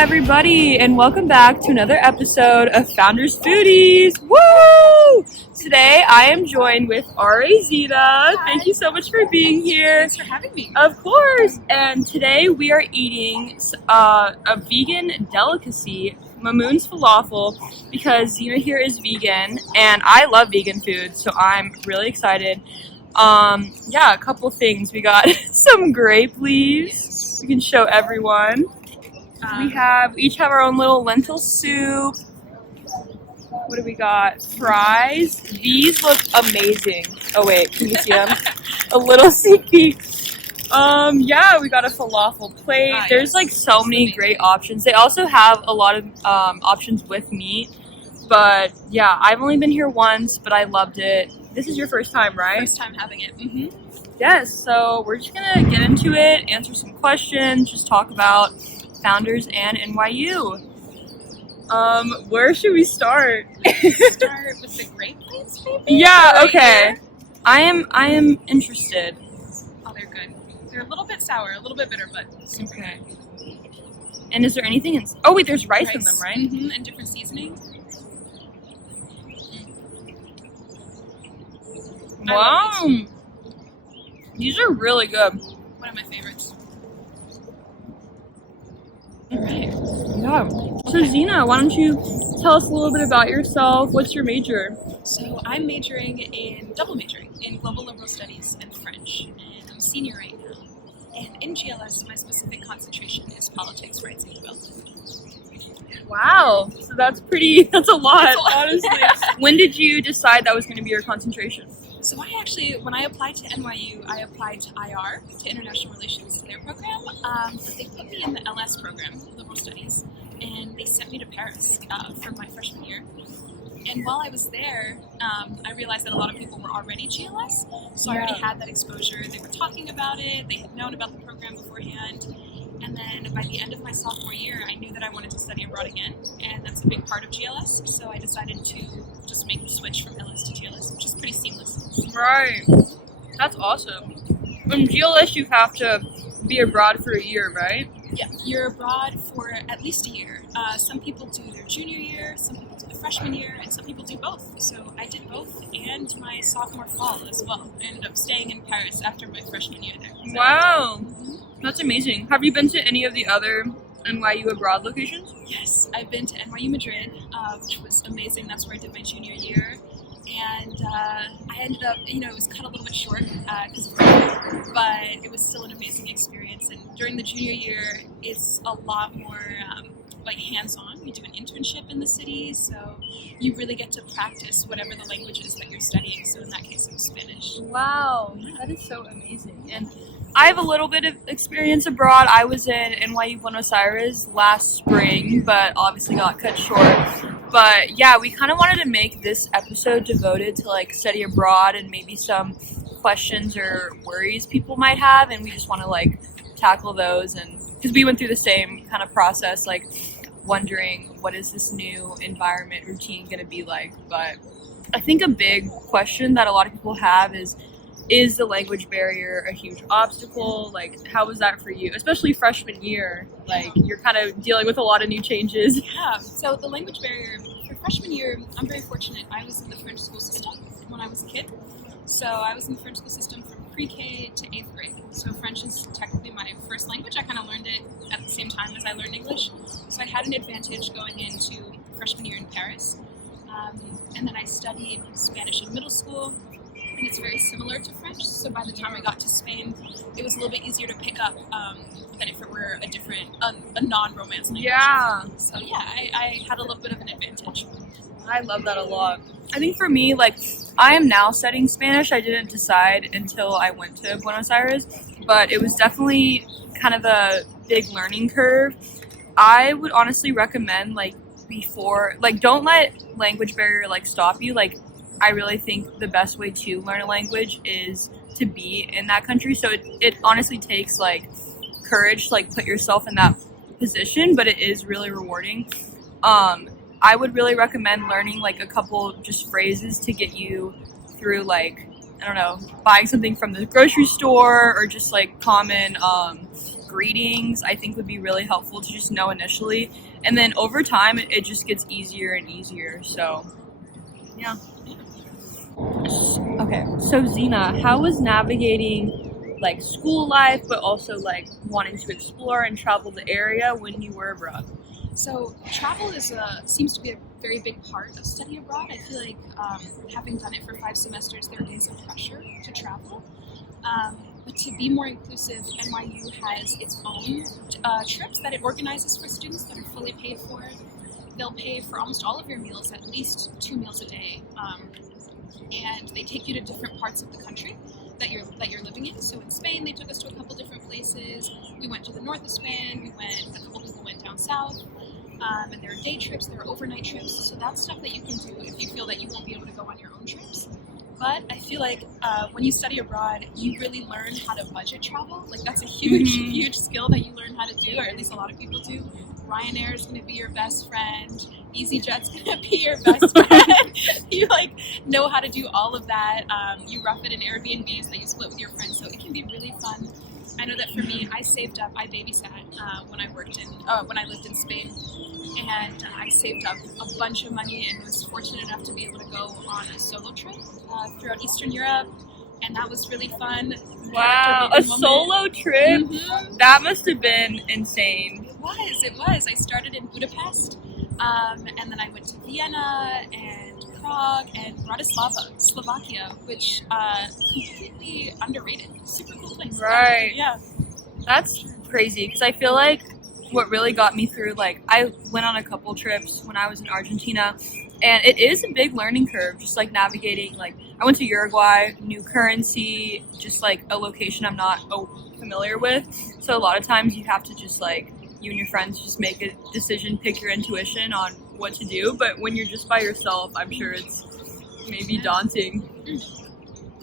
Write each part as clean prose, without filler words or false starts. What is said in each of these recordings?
everybody, and welcome back to another episode of Founders Foodies. Woo! Today I am joined with RA Zina. Hi. Thank you so much for being here. Thanks for having me. Of course. And today we are eating a vegan delicacy, Mamoon's falafel, because Zina here is vegan and I love vegan food, so I'm really excited. A couple things. We got some grape leaves. We can show everyone. We each have our own little lentil soup. What do we got? Fries. These look amazing. Oh wait, can you see them? A little sneak peek. We got a falafel plate. There's like so many great options. They also have a lot of options with meat. But yeah, I've only been here once, but I loved it. This is your first time, right? First time having it. Mm-hmm. Yes, so we're just gonna get into it, answer some questions, just talk about Founders and NYU. Where should we start? Start with the grape plates, maybe? Yeah, Right okay. here. I am interested. Oh, they're good. They're a little bit sour, a little bit bitter, but super Okay. And is there anything in? Oh wait, there's rice in them, right? Mm-hmm, and different seasonings. Wow. These are really good. One of my favorites. Yeah. So Zina, why don't you tell us a little bit about yourself? What's your major? So I'm double majoring in global liberal studies and French, and I'm senior right now. And in GLS, my specific concentration is politics, rights, and development. Wow. So that's a lot, lot. honestly. When did you decide that was going to be your concentration? So when I applied to NYU, I applied to IR, to International Relations, their program, but they put me in the LS program, Liberal Studies, and they sent me to Paris for my freshman year. And while I was there, I realized that a lot of people were already GLS, so I already had that exposure. They were talking about it, they had known about the program beforehand, and then by the end of my sophomore year, I knew that I wanted to study abroad again, and that's a big part of GLS, so I decided to just make the switch from LS to GLS, which is pretty seamless. Right. That's awesome. In GLS, you have to be abroad for a year, right? Yeah, you're abroad for at least a year. Some people do their junior year, some people do the freshman year, and some people do both. So I did both and my sophomore fall as well. I ended up staying in Paris after my freshman year there. So, Wow. That's amazing. Have you been to any of the other NYU abroad locations? Yes, I've been to NYU Madrid, which was amazing. That's where I did my junior year. And I ended up, it was cut a little bit short because of COVID, but it was still an amazing experience. And during the junior year, it's a lot more hands-on. We do an internship in the city, so you really get to practice whatever the language is that you're studying. So in that case, it was Spanish. Wow, that is so amazing. And I have a little bit of experience abroad. I was in NYU Buenos Aires last spring, but obviously got cut short. But yeah, we kind of wanted to make this episode devoted to study abroad and maybe some questions or worries people might have, and we just want to tackle those, and because we went through the same kind of process, wondering what is this new environment routine going to be like. But I think a big question that a lot of people have is the language barrier a huge obstacle? How was that for you, especially freshman year? You're kind of dealing with a lot of new changes. Yeah, so the language barrier for freshman year, I'm very fortunate. I was in the French school system when I was a kid. So I was in the French school system from pre-K to 8th grade. So French is technically my first language. I kind of learned it at the same time as I learned English. So I had an advantage going into freshman year in Paris. And then I studied Spanish in middle school. And it's very similar to French, so by the time I got to Spain, it was a little bit easier to pick up than if it were a non-Romance language. Yeah. So yeah, I had a little bit of an advantage. I love that a lot. I think for me, I am now studying Spanish. I didn't decide until I went to Buenos Aires, but it was definitely kind of a big learning curve. I would honestly recommend, don't let language barrier, stop you. I really think the best way to learn a language is to be in that country. So it honestly takes courage to put yourself in that position, but it is really rewarding. I would really recommend learning a couple just phrases to get you through buying something from the grocery store, or just common greetings, I think would be really helpful to just know initially. And then over time, it just gets easier and easier. So, yeah. Okay, so Zina, how was navigating like school life, but also like wanting to explore and travel the area when you were abroad? So travel seems to be a very big part of study abroad. I feel like having done it for 5 semesters, there is a pressure to travel. But to be more inclusive, NYU has its own trips that it organizes for students that are fully paid for. They'll pay for almost all of your meals, at least 2 meals a day, and they take you to different parts of the country that you're living in. So in Spain, they took us to a couple different places. We went to the north of Spain. A couple people went down south. And there are day trips, there are overnight trips. So that's stuff that you can do if you feel that you won't be able to go on your own trips. But I feel like when you study abroad, you really learn how to budget travel. Like that's a huge skill that you learn how to do, or at least a lot of people do. Ryanair is going to be your best friend. EasyJet's going to be your best friend. You like know how to do all of that. You rough it in Airbnbs that you split with your friends, so it can be really fun. I know that for me, I saved up. I babysat when I lived in Spain, and I saved up a bunch of money and was fortunate enough to be able to go on a solo trip throughout Eastern Europe, and that was really fun. Wow, a solo trip? Mm-hmm. That must have been insane. It was. I started in Budapest, and then I went to Vienna and Prague and Bratislava, Slovakia, which completely underrated. Super cool place. Right. Yeah. That's crazy, because I feel like what really got me through, like, I went on a couple trips when I was in Argentina, and it is a big learning curve, just like navigating, like, I went to Uruguay, new currency, just like a location I'm not familiar with. So a lot of times you have to just like, you and your friends just make a decision, pick your intuition on what to do. But when you're just by yourself, I'm sure it's maybe daunting.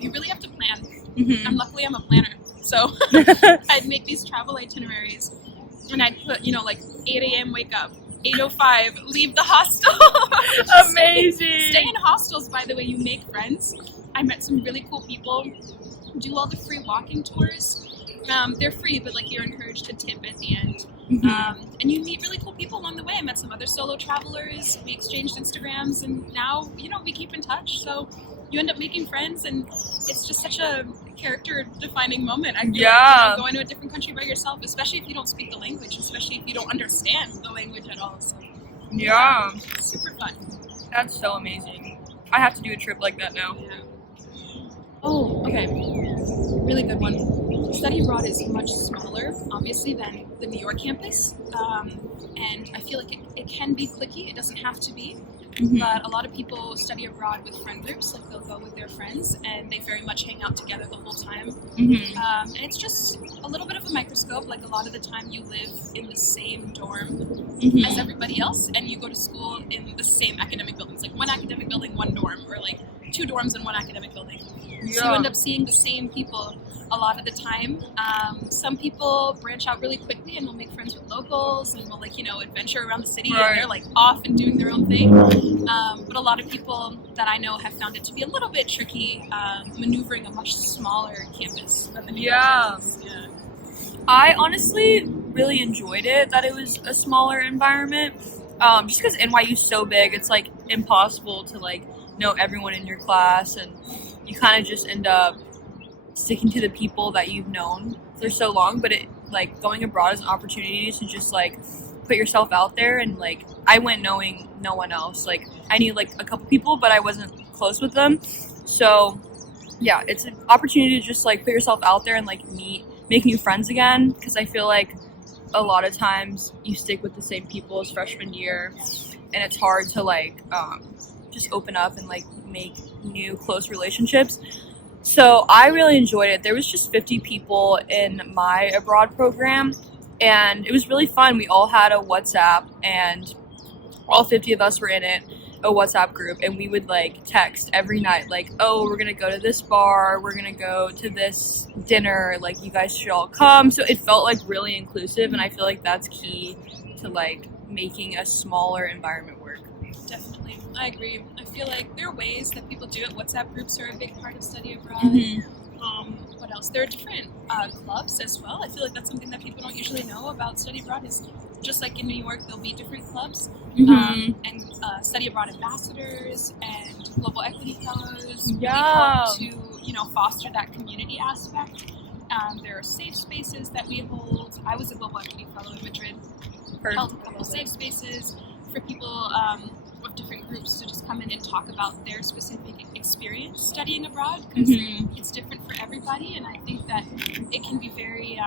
You really have to plan. Mm-hmm. Luckily I'm a planner. So I'd make these travel itineraries and I'd put, like 8 a.m. wake up, 8:05 leave the hostel. Amazing. Stay in hostels, by the way, you make friends. I met some really cool people. Do all the free walking tours. They're free, but like you're encouraged to tip at the end. Mm-hmm. And you meet really cool people along the way. I met some other solo travelers. We exchanged Instagrams, and now we keep in touch. So you end up making friends, and it's just such a character-defining moment. I feel like, going to a different country by yourself, especially if you don't speak the language, especially if you don't understand the language at all. So, yeah, super fun. That's so amazing. I have to do a trip like that now. Yeah. Oh, okay. Really good one. Study abroad is much smaller, obviously, than the New York campus. And I feel like it can be cliquey. It doesn't have to be. Mm-hmm. But a lot of people study abroad with friend groups. Like they'll go with their friends and they very much hang out together the whole time. Mm-hmm. And it's just a little bit of a microscope. Like a lot of the time you live in the same dorm as everybody else, and you go to school in the same academic buildings. Like one academic building, one dorm, or like 2 dorms in one academic building. Yeah. So you end up seeing the same people a lot of the time. Some people branch out really quickly and will make friends with locals and will adventure around the city, and they're like off and doing their own thing. But a lot of people that I know have found it to be a little bit tricky maneuvering a much smaller campus than the New York campus. Yeah. I honestly really enjoyed it, that it was a smaller environment. Just because NYU's so big, it's like impossible to like know everyone in your class, and you kind of just end up sticking to the people that you've known for so long. But it like going abroad is an opportunity to just like put yourself out there, and like I went knowing no one else. Like I knew like a couple people, but I wasn't close with them. So yeah, it's an opportunity to just like put yourself out there and like make new friends again, because I feel like a lot of times you stick with the same people as freshman year, and it's hard to like just open up and like make new close relationships. So I really enjoyed it. There was just 50 people in my abroad program, and it was really fun. We all had a WhatsApp, and all 50 of us were in it, a WhatsApp group, and we would like text every night, like, oh, we're gonna go to this bar, we're gonna go to this dinner, like you guys should all come. So it felt like really inclusive, and I feel like that's key to like making a smaller environment work. Definitely, I agree. I feel like there are ways that people do it. WhatsApp groups are a big part of study abroad. What else? There are different clubs as well. I feel like that's something that people don't usually know about study abroad. Is just like in New York, there'll be different clubs and study abroad ambassadors and global equity fellows. Yeah. We hope to foster that community aspect. There are safe spaces that we hold. I was a global equity fellow in Madrid. Held a couple of safe spaces for people of different groups to just come in and talk about their specific experience studying abroad, because it's different for everybody, and I think that it can be very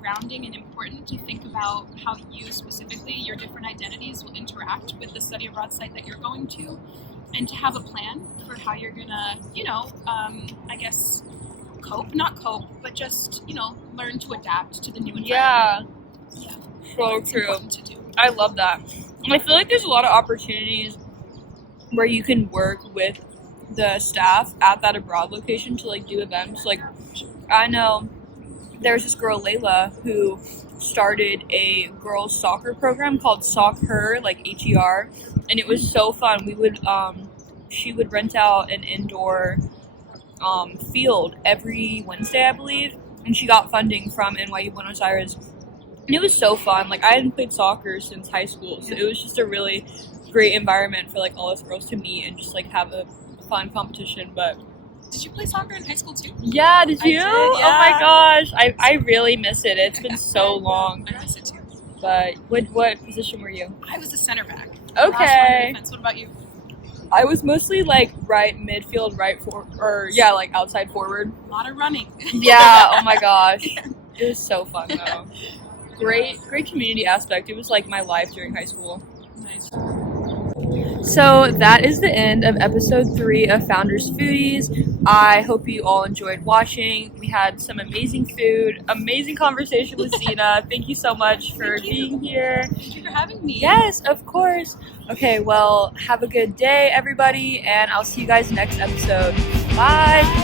grounding and important to think about how you specifically, your different identities will interact with the study abroad site that you're going to, and to have a plan for how you're gonna, I guess, not cope, but just, learn to adapt to the new environment. Yeah. So true. To do. I love that. And I feel like there's a lot of opportunities where you can work with the staff at that abroad location to like do events. Like, I know there's this girl, Layla, who started a girls soccer program called Sock Her, like HER, and it was so fun. We would she would rent out an indoor field every Wednesday, I believe, and she got funding from NYU Buenos Aires. And it was so fun. Like, I hadn't played soccer since high school, so it was just a really great environment for like all us girls to meet and just like have a fun competition. But did you play soccer in high school too? Yeah, did you? I did, yeah. Oh my gosh, I really miss it. It's been so long. I miss it too. But what position were you? I was a center back. Okay. What about you? I was mostly like right midfield, like outside forward. A lot of running. Yeah. Oh my gosh, it was so fun though. Great community aspect. It was like my life during high school. Nice. So that is the end of episode 3 of Founders Foodies. I hope you all enjoyed watching. We had some amazing food, amazing conversation with Zina. Thank you so much for being here. Thank you for having me. Yes, of course. Okay, well, have a good day, everybody, and I'll see you guys next episode. Bye.